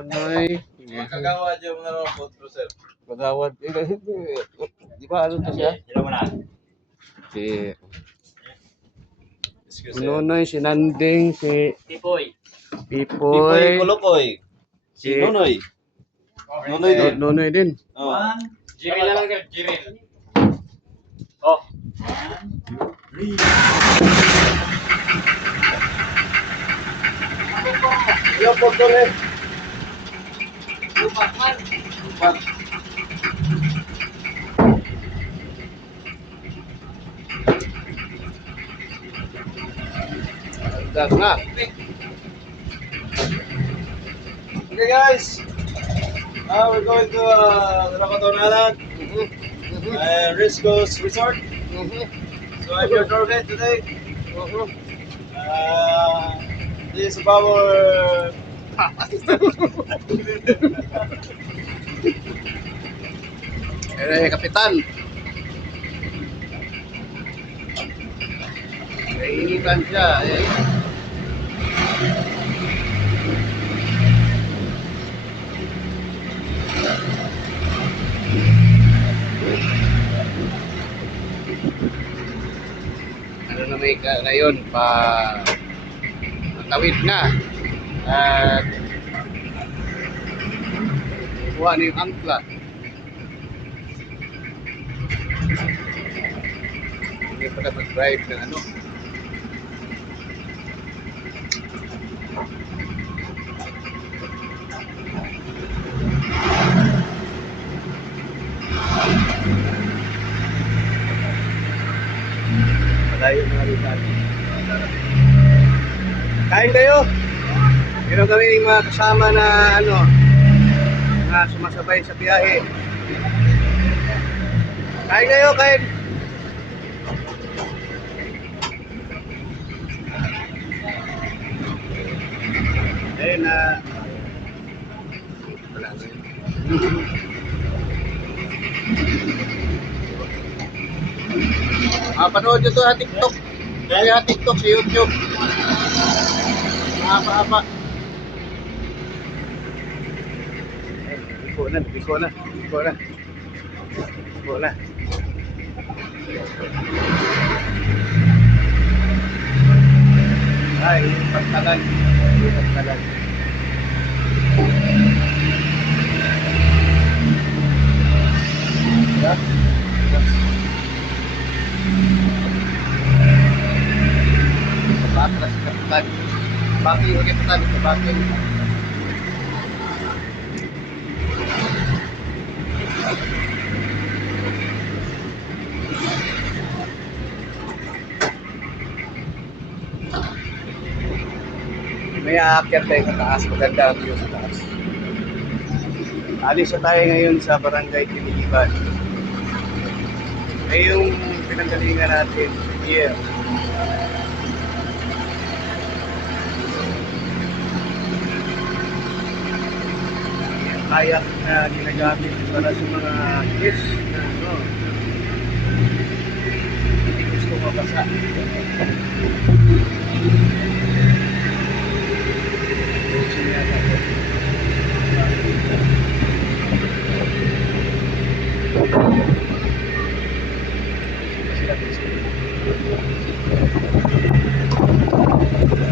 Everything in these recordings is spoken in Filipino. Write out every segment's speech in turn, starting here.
Anoy. Kagawad yung robot cruiser. Magawad. Di ba ano to siya? Sila mo na. Si Excuse me. Nonoy, si Nanding, si Tipoy. Pipoy Pipoy, Kolokoy. Si Nonoy. Nonoy din. Nonoy din. Oh. Jiril na lang din. Jiril. Oh. Yung photo na. Lupak man. Dag na. Okay guys. We're going to Rakatonalan. Risco's Resort. So I'm your tour guide today. This is our Kapitan. Kainitan siya. Ano na may ngayon tawid na at kuha na yung angkla. Hindi pa na mag-drive ng ano. Malayo mga lugar. Kain kayo! Meron kami mga kasama na na sumasabay sa biyahe. Kain kayo, kain! Ayun na. Wala na yun. Panood nyo to sa TikTok. Kaya TikTok sa YouTube. Apa-apa. Biko na. Ay, pagtalan. Ya. Patras kapitan. Baki ulit kapitan, baki. May aakyat tayo sa taas, maganda ang view sa taas. Alis na tayo ngayon sa Barangay Tinigiban. Ay yung pinanggalingan natin, here. Kayak na ginagamit para sa mga kids na hindi gusto mabasa.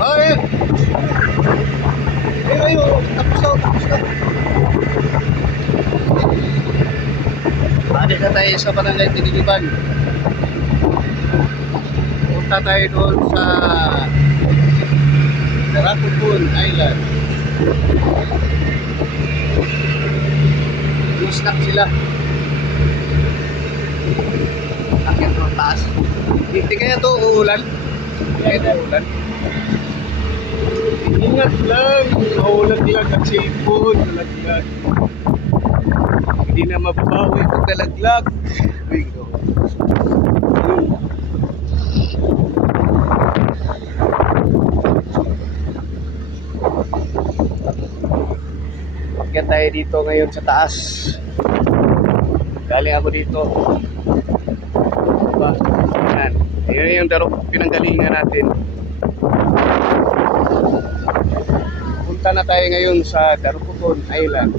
Ay! Ayo, tapos na. Alis na tayo sa Barangay Tinigiban. Punta tayo doon sa Rakupun Island. I-stop sila. Akyat ng taas. Hindi kaya ito uulan. Ingat lang. Mahulaglag at sipon. Nalaglag. Hindi na mababawi pag nalaglag. Akyat tayo dito ngayon sa taas. Galing ako dito. Diba? Yan. Ayun yung pinanggalingan natin. Punta Punta na tayo ngayon sa Daruputon Island.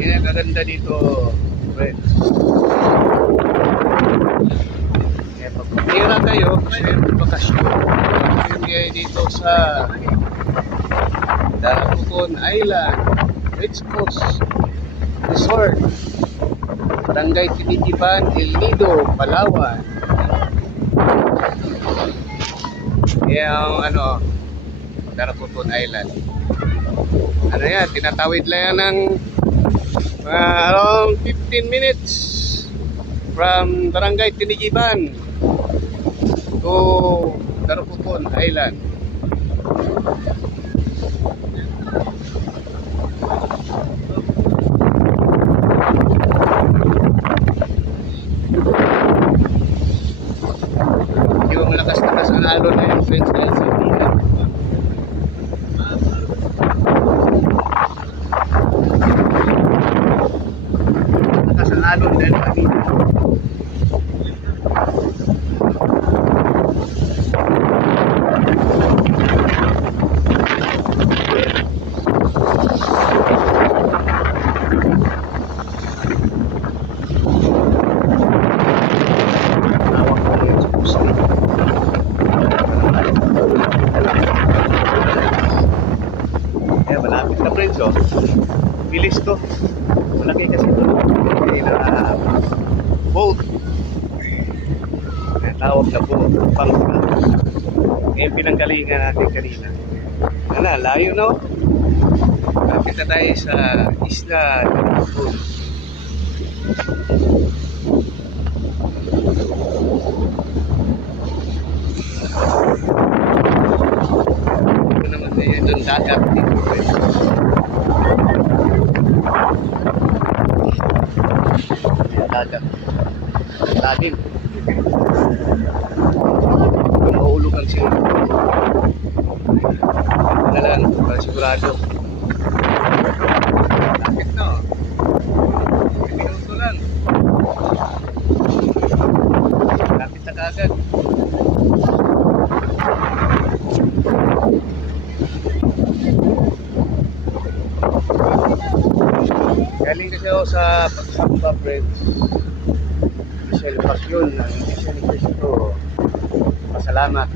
Yan, kaganda dito, friends. Kaya pagpapira kayo, kasi bakasyon. Bakasyon kayo dito sa Daruputon Island, Rich Coast Resort, Barangay Tinitiban, El Nido, Palawan. Yan ang Daruputon Island. Ano yan, tinatawid lang yan ng around 15 minutes from Barangay Tinitiban to Daruputon Island. Yung malakas-lakas ang alon na yung friends dahil sa ulan. Lakas ang alon dahil kami. Eh, malapit na friends, oh. Bilis to. Malaki kasi ito. Hindi na boat. May tawag na boat. Pangka. Ngayon pinanggalingan natin kanina. Ano, layo no? Malapit na tayo sa isla Daruputon. Ito naman tayo doon dagat dito. Dagat. Lalim. Mahulog ang sila. Ano lang, para sigurado. Lapit na, oh. 1 minuto lang. Lapit na kaagad. Galing kasi ako sa pagsamba, friends. Michelle Pasyon ng Michelle Cristo. Pasalamat.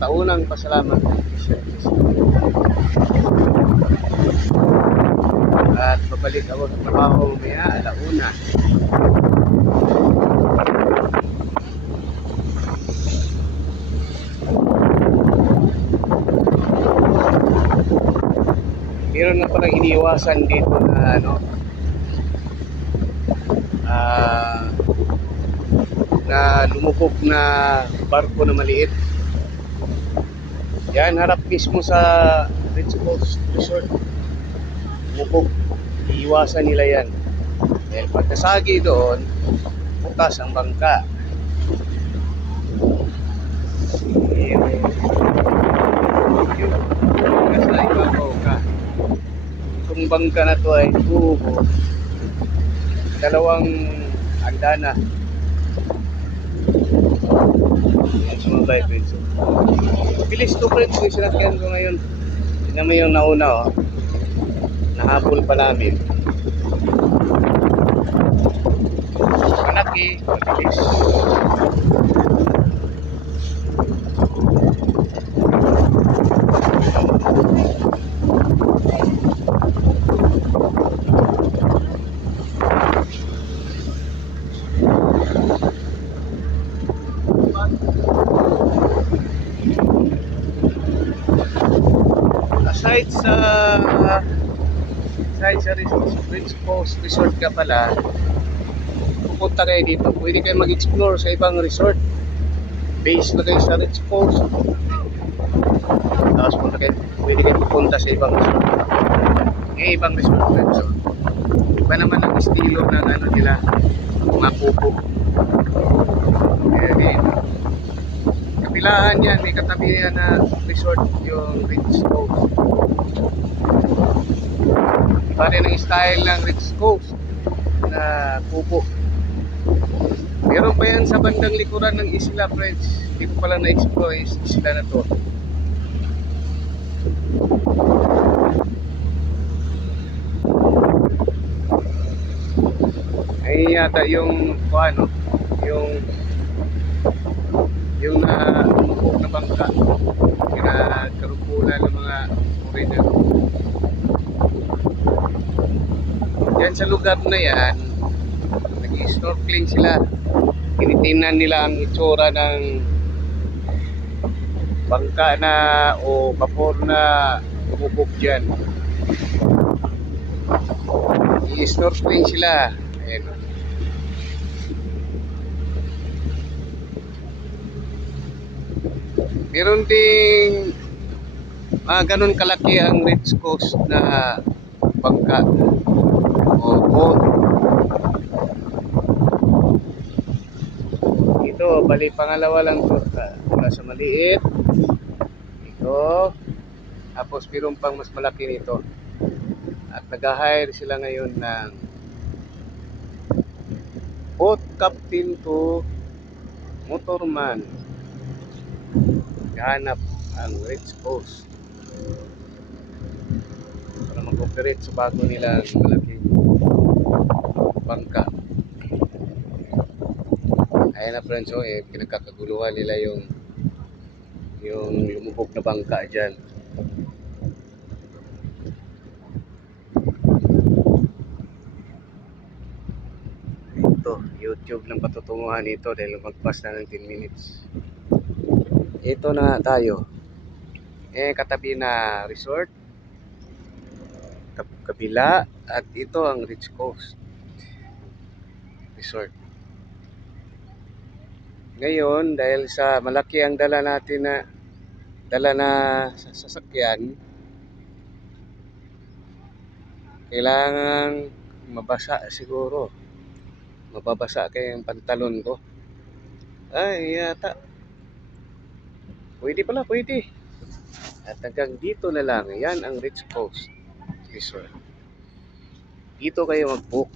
Taunang pasalamat ng Michelle Cristo. At babalik ako sa trabaho maya, alauna. Meron na palang iniiwasan dito na na lumubog na barko na maliit. Yan, harap mismo sa Rich Coast Resort. Lumubog. Iiwasan nila yan. Dahil pag nasagi doon, butas ang bangka. Nasa ibabaw ka. Itong bangka na to ay tubo. 2 hagdana. Yan, sumabay, friends. Bilis to, friends, yung sinakyan ko ngayon. Tignan mo yung nauna, oh. Nahabol pa namin. Malaki, bilis. Aside sa Rich Coast Resort ka pala, pupunta kayo dito, pwede kayo mag-explore sa ibang resort. Base na kayo sa Rich Coast, tapos pwede kayo pupunta sa ibang resort. Ibang resort. So, iba naman ang estilo ng nila, mga pupo. Kaya din, kabilaan yan, may katabi yan na resort yung Ridge Coast. Iba rin ang style ng Ridge Coast na kubo. Meron pa yan sa bandang likuran ng Isla, friends. Hindi ko pala na-explore yung isla na to. Ay yata yung ano, yung na umubog na bangka, kinakarupulan ng mga foreigner. Yan sa lugar na yan, nag-snorkeling sila. Tinitingnan nila ang itsura ng bangka na o vapor na umubog dyan. I-snorkeling sila. Ayan. Meron ding ganun kalaki ang Ridge Coast na bangka o boat. Ito, bali pangalawa lang to. Mula sa maliit. Ito. Tapos meron pang mas malaki nito. At nag-hire sila ngayon ng boat captain to motorman. Gahanap ang Ridge Coast para mag-operate sa bago nilang malaking bangka. Ayan na friends, pinagkakaguluhan nila yung lumubog na bangka dyan. Ito, YouTube lang patutunguhan ito dahil lumagpas na ng 10 minutes. Ito na tayo. Katabi na resort. Kabila. At ito ang Ridge Coast Resort. Ngayon, dahil sa malaki ang dala na sasakyan, kailangan mabasa siguro. Mababasa kaya yung pantalon ko. Ay, yata. Pwede pala, pwede. At hanggang dito na lang. Yan ang Ridge Coast Resort. Dito kayo mag-book